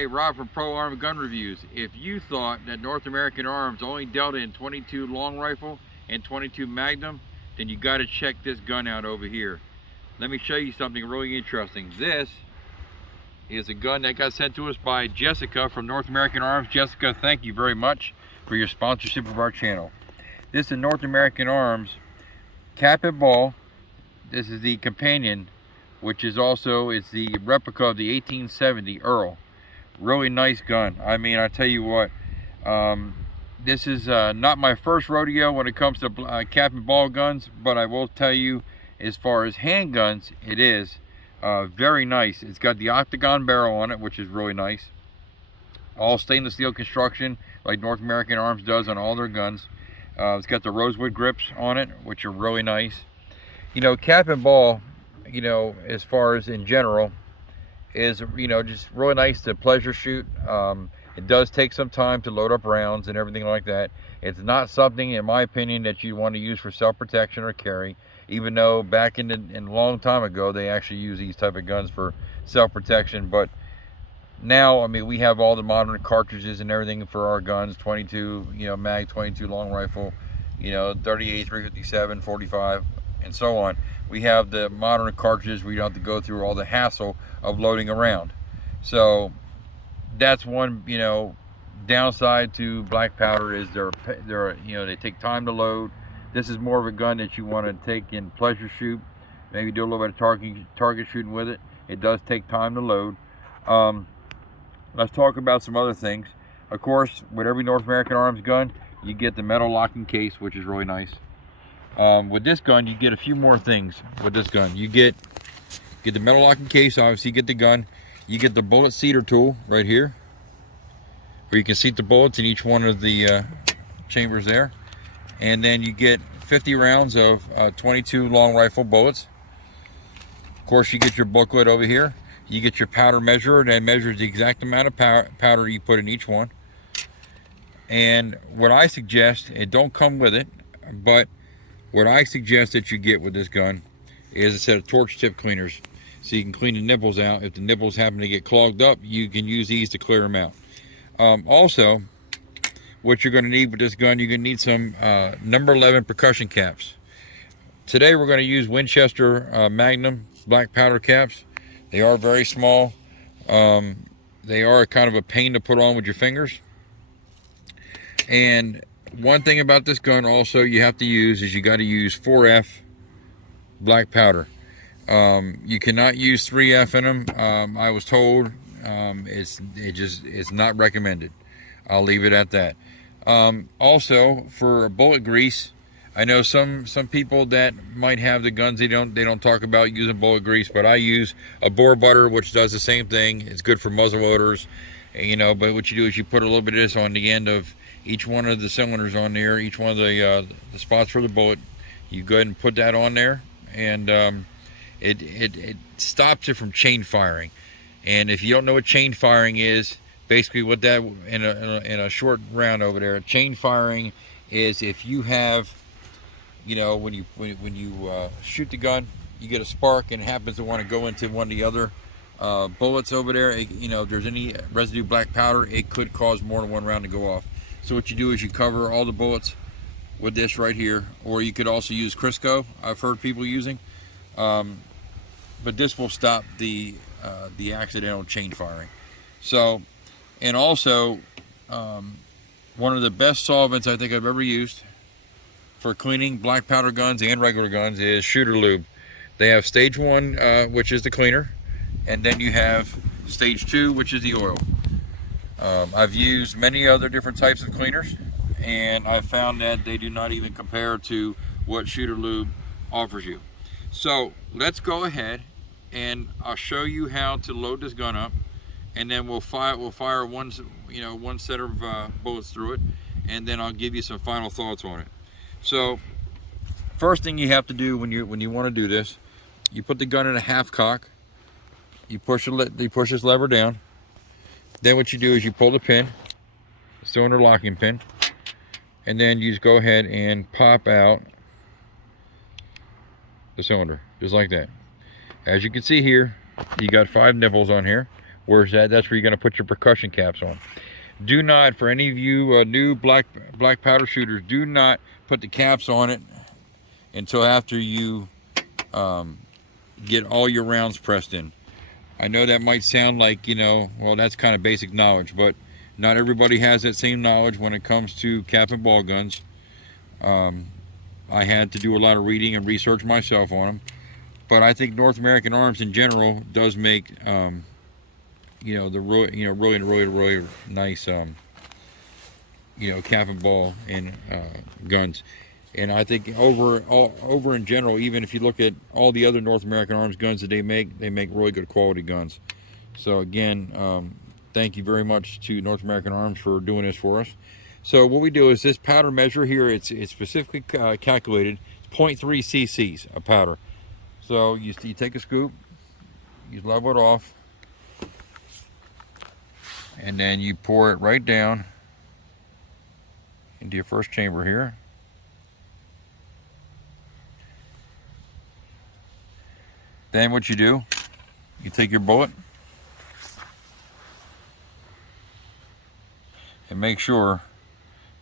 Hey, Rob from Pro Arm Gun Reviews. If you thought that North American Arms only dealt in 22 long rifle and 22 Magnum, then you got to check this gun out over here. Let me show you something really interesting. This is a gun that got sent to us by Jessica from North American Arms. Jessica, thank you very much for your sponsorship of our channel. This is North American Arms cap and ball. This is the companion, which is also, it's the replica of the 1870 Earl. Really nice gun. I mean, I tell you what, this is not my first rodeo when it comes to cap and ball guns, but I will tell you, as far as handguns, it is very nice. It's got the octagon barrel on it, which is really nice. All stainless steel construction, like North American Arms does on all their guns. It's got the rosewood grips on it, which are really nice. You know, cap and ball, you know, as far as in general, is, you know, just really nice to pleasure shoot. It does take some time to load up rounds and everything like that. It's not something, in my opinion, that you want to use for self-protection or carry, even though back in a long time ago they actually used these type of guns for self-protection. But now, I mean, we have all the modern cartridges and everything for our guns, 22, you know, mag 22 long rifle, you know, 38, 357, 45, and so on. We have the modern cartridges where you don't have to go through all the hassle of loading around. So that's one, you know, downside to black powder, is they're you know, they take time to load. This is more of a gun that you want to take in pleasure shoot, maybe do a little bit of target shooting with it. It does take time to load. Let's talk about some other things. Of course, with every North American Arms gun, you get the metal locking case, which is really nice. With this gun, you get a few more things. With this gun, you get the metal locking case. Obviously, you get the gun. You get the bullet seater tool right here, where you can seat the bullets in each one of the chambers there. And then you get 50 rounds of 22 long rifle bullets. Of course, you get your booklet over here. You get your powder measurer that measures the exact amount of powder you put in each one. And what I suggest, it don't come with it, but what I suggest that you get with this gun is a set of torch tip cleaners, so you can clean the nipples out. If the nipples happen to get clogged up, you can use these to clear them out. Also, what you're going to need with this gun, you're going to need some number 11 percussion caps. Today we're going to use Winchester Magnum black powder caps. They are very small. They are kind of a pain to put on with your fingers. And one thing about this gun also you have to use is you got to use 4F black powder. You cannot use 3F in them. I was told it's not recommended. I'll leave it at that. Also, for bullet grease, I know some people that might have the guns, they don't talk about using bullet grease, but I use a bore butter, which does the same thing. It's good for muzzle loaders, you know. But what you do is you put a little bit of this on the end of each one of the cylinders on there, each one of the spots for the bullet. You go ahead and put that on there, and it stops it from chain firing. And if you don't know what chain firing is, basically what that in a short round over there, chain firing is if you have, you know, when you shoot the gun, you get a spark and it happens to want to go into one of the other bullets over there. You know, if there's any residue black powder, it could cause more than one round to go off. So what you do is you cover all the bullets with this right here, or you could also use Crisco, I've heard people using, but this will stop the accidental chain firing. So, and also one of the best solvents I think I've ever used for cleaning black powder guns and regular guns is Shooter Lube. They have stage 1, which is the cleaner, and then you have stage 2, which is the oil. I've used many other different types of cleaners, and I've found that they do not even compare to what Shooter Lube offers you. So let's go ahead and I'll show you how to load this gun up, and then we'll fire one set of bullets through it, and then I'll give you some final thoughts on it. So first thing you have to do when you want to do this, you put the gun in a half cock, you push this lever down. Then what you do is you pull the pin, the cylinder locking pin, and then you just go ahead and pop out the cylinder, just like that. As you can see here, you got 5 nipples on here. Where's that? That's where you're going to put your percussion caps on. Do not, for any of you new black powder shooters, do not put the caps on it until after you get all your rounds pressed in. I know that might sound like, you know, well, that's kind of basic knowledge, but not everybody has that same knowledge when it comes to cap and ball guns. I had to do a lot of reading and research myself on them, but I think North American Arms in general does make, you know, the really nice, you know, cap and ball and guns. And I think over in general, even if you look at all the other North American Arms guns that they make really good quality guns. So again, thank you very much to North American Arms for doing this for us. So what we do is this powder measure here, it's specifically calculated, it's 0.3 cc's of powder. So you take a scoop, you level it off, and then you pour it right down into your first chamber here. Then what you do, you take your bullet and make sure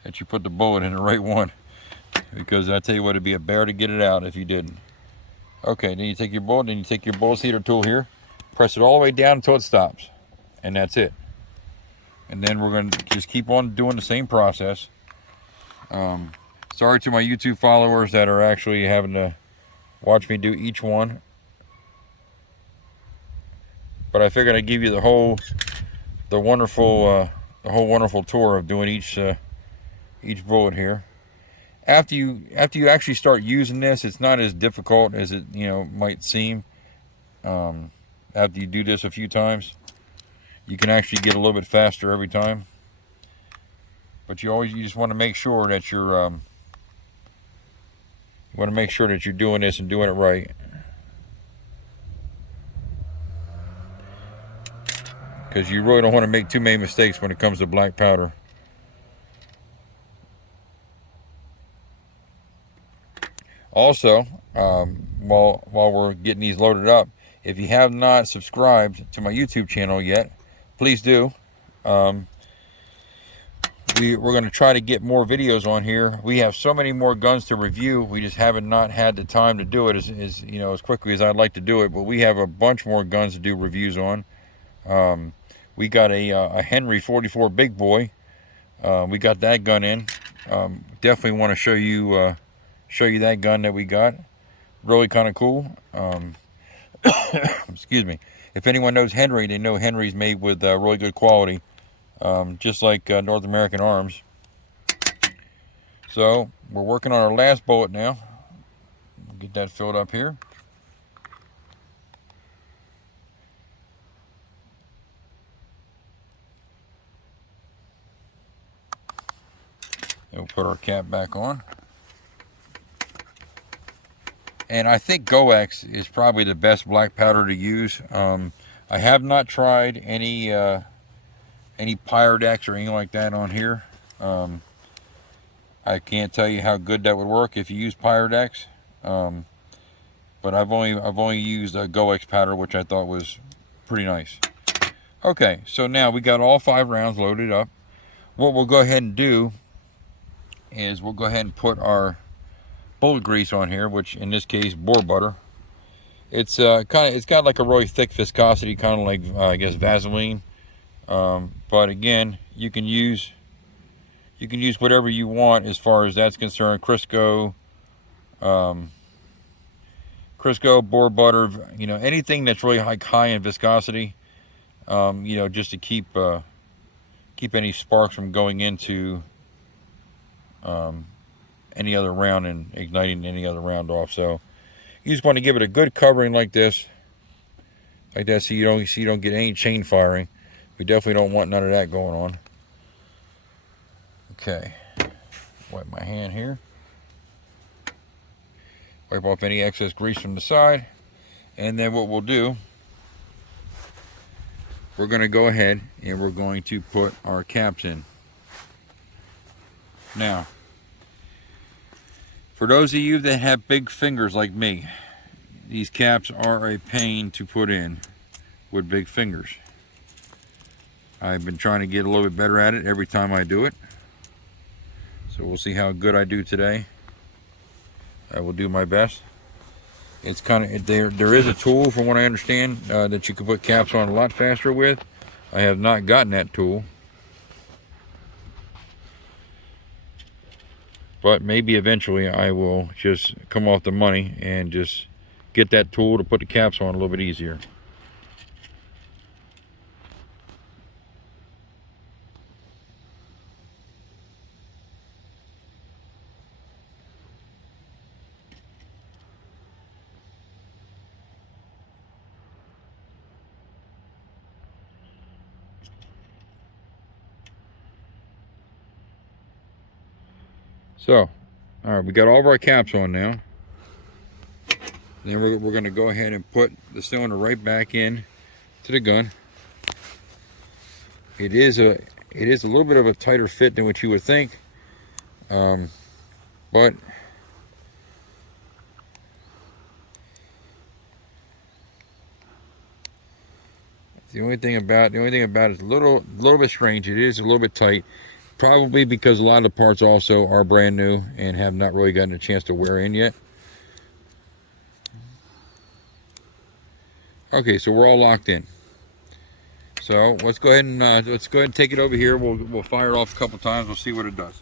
that you put the bullet in the right one, because I tell you what, it'd be a bear to get it out if you didn't. Okay, then you take your bullet, then you take your bullet heater tool here, press it all the way down until it stops, and that's it. And then we're going to just keep on doing the same process. Sorry to my YouTube followers that are actually having to watch me do each one, but I figured I'd give you the whole wonderful tour of doing each bullet here. After you actually start using this, it's not as difficult as it, you know, might seem. After you do this a few times, you can actually get a little bit faster every time. But you just want to make sure that you're doing this and doing it right. Because you really don't want to make too many mistakes when it comes to black powder. Also, while we're getting these loaded up, if you have not subscribed to my YouTube channel yet, please do. We're going to try to get more videos on here. We have so many more guns to review. We just haven't not had the time to do it as you know, as quickly as I'd like to do it. But we have a bunch more guns to do reviews on. We got a Henry 44 Big Boy. We got that gun in. Definitely want to show you that gun that we got. Really kind of cool. Excuse me. If anyone knows Henry, they know Henry's made with really good quality, just like North American Arms. So we're working on our last bullet now. Get that filled up here. And we'll put our cap back on. And I think GoX is probably the best black powder to use. I have not tried any Pyrex or anything like that on here. I can't tell you how good that would work if you use Pyrex. But I've only used a GoX powder, which I thought was pretty nice. Okay, so now we got all 5 rounds loaded up. What we'll go ahead and do is we'll go ahead and put our bullet grease on here, which in this case boar butter. It's it's got like a really thick viscosity, kind of like I guess Vaseline. But again, you can use whatever you want as far as that's concerned. Crisco, boar butter, you know, anything that's really high in viscosity. You know, just to keep any sparks from going into any other round and igniting any other round off. So you just want to give it a good covering like this, so you don't get any chain firing. We definitely don't want none of that going on. Okay, wipe my hand here, wipe off any excess grease from the side, and then what we'll do, we're going to go ahead and we're going to put our caps in. Now, for those of you that have big fingers like me, these caps are a pain to put in with big fingers. I've been trying to get a little bit better at it every time I do it. So we'll see how good I do today. I will do my best. It's kind of, there is a tool, from what I understand, that you can put caps on a lot faster with. I have not gotten that tool. But maybe eventually I will just come off the money and just get that tool to put the caps on a little bit easier. So, all right, we got all of our caps on now. Then we're going to go ahead and put the cylinder right back in to the gun. It is a little bit of a tighter fit than what you would think, but the only thing about it is a little bit strange. It is a little bit tight. Probably because a lot of the parts also are brand new and have not really gotten a chance to wear in yet. Okay, so we're all locked in. So let's go ahead and take it over here. We'll fire it off a couple times. We'll see what it does.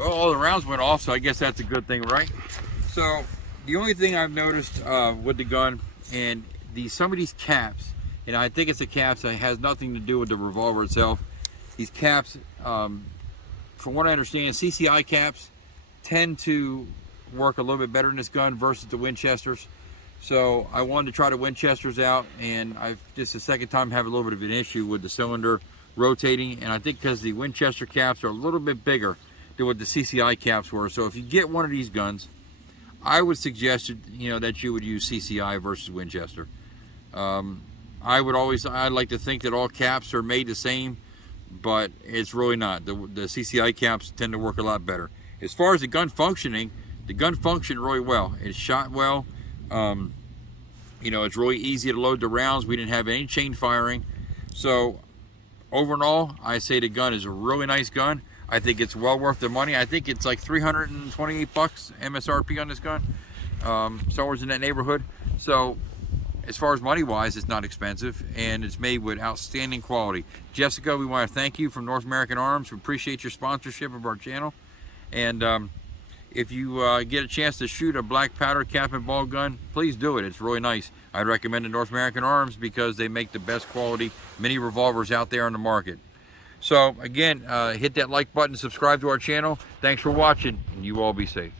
Well, all the rounds went off, so I guess that's a good thing, right? So the only thing I've noticed with the gun, and some of these caps, and I think it's the caps that has nothing to do with the revolver itself. These caps, from what I understand, CCI caps tend to work a little bit better in this gun versus the Winchesters. So I wanted to try the Winchesters out, and this is the second time having a little bit of an issue with the cylinder rotating, and I think because the Winchester caps are a little bit bigger than what the CCI caps were. So if you get one of these guns, I would suggest that you would use CCI versus Winchester. I'd like to think that all caps are made the same, but it's really not. The CCI caps tend to work a lot better. As far as the gun functioning, the gun functioned really well. It shot well. It's really easy to load the rounds. We didn't have any chain firing. So overall, I say the gun is a really nice gun. I think it's well worth the money. I think it's like 328 bucks MSRP on this gun, somewhere in that neighborhood. So as far as money wise, it's not expensive, and it's made with outstanding quality. Jessica, we want to thank you from North American Arms. We appreciate your sponsorship of our channel. And if you get a chance to shoot a black powder cap and ball gun, please do it. It's really nice. I'd recommend the North American Arms because they make the best quality mini revolvers out there on the market. So again, hit that like button, subscribe to our channel. Thanks for watching, and you all be safe.